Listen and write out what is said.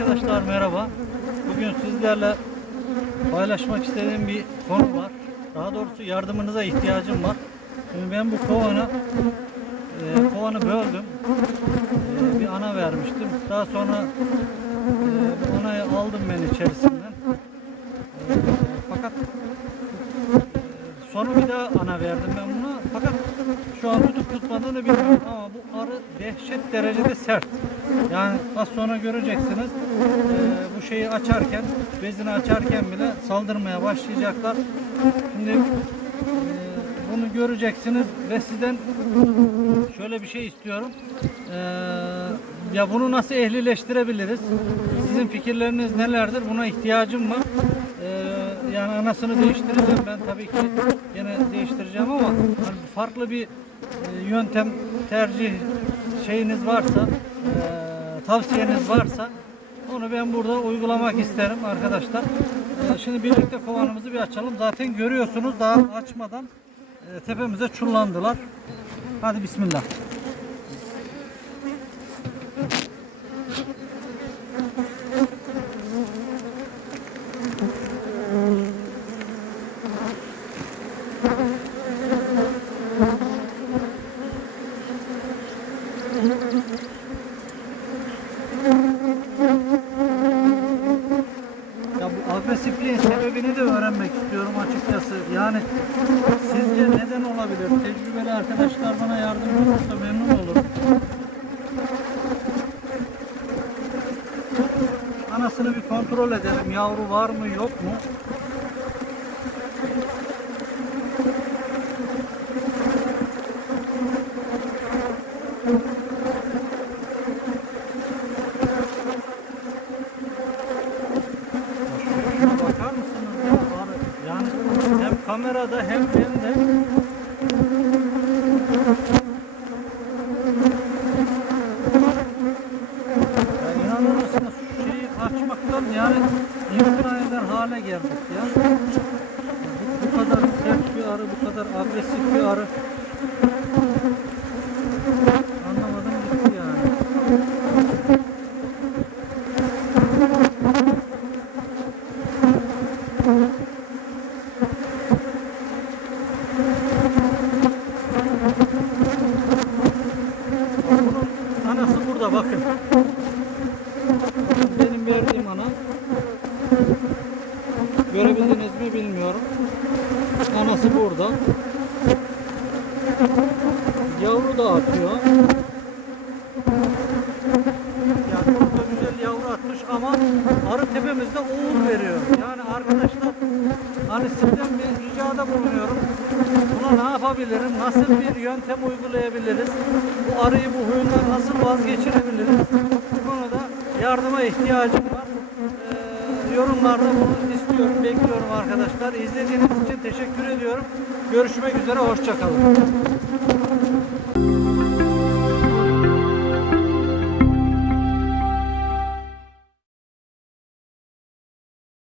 Arkadaşlar merhaba. Bugün sizlerle paylaşmak istediğim bir konu var. Daha doğrusu yardımınıza ihtiyacım var. Şimdi ben bu kovanı e, kovanı böldüm. E, bir ana vermiştim. Daha sonra e, bu anayı aldım ben içerisinden. E, fakat e, sonra bir daha ana verdim ben. Fakat şu an tutup tutmadığını bilmiyorum ama bu arı dehşet derecede sert. Yani az sonra göreceksiniz e, bu şeyi açarken, bezini açarken bile saldırmaya başlayacaklar. Şimdi e, bunu göreceksiniz ve sizden şöyle bir şey istiyorum. E, ya bunu nasıl ehlileştirebiliriz? Sizin fikirleriniz nelerdir? Buna ihtiyacım var. E, yani anasını değiştireceğim ben tabii ki yine değiştireceğim ama hani farklı bir e, yöntem tercih şeyiniz varsa e, tavsiyeniz varsa onu ben burada uygulamak isterim arkadaşlar. E, şimdi birlikte kovanımızı bir açalım. Zaten görüyorsunuz daha açmadan e, tepemize çullandılar. Hadi bismillah. Ya bu agresifliğin sebebini de öğrenmek istiyorum açıkçası. Yani sizce neden olabilir? Tecrübeli arkadaşlar bana yardımcı olursa memnun olurum. Anasını bir kontrol edelim. Yavru var mı yok mu? Şuna bakar mısınız ya? Arı. Yani hem kamerada hem bende ya inanır mısınız şu şeyi açmaktan yani imkan eder hale geldik ya. Bu, bu kadar sert bir arı, bu kadar agresif bir arı. Anlamadım gitti yani. Bunun anası burada bakın. Benim verdiğim ana. Görebildiniz mi bilmiyorum. Anası burada. Yavru da atıyor. Yani çok da güzel yavru atmış ama arı tepemizde oğul veriyor. Yani arkadaşlar hani sizden bir ricada bulunuyorum. Buna ne yapabilirim? Nasıl bir yöntem uygulayabiliriz? Bu arıyı bu huyundan nasıl vazgeçirebiliriz? Yardıma ihtiyacım var. Ee, yorumlarda bunu istiyorum, bekliyorum arkadaşlar. İzlediğiniz için teşekkür ediyorum. Görüşmek üzere, hoşçakalın.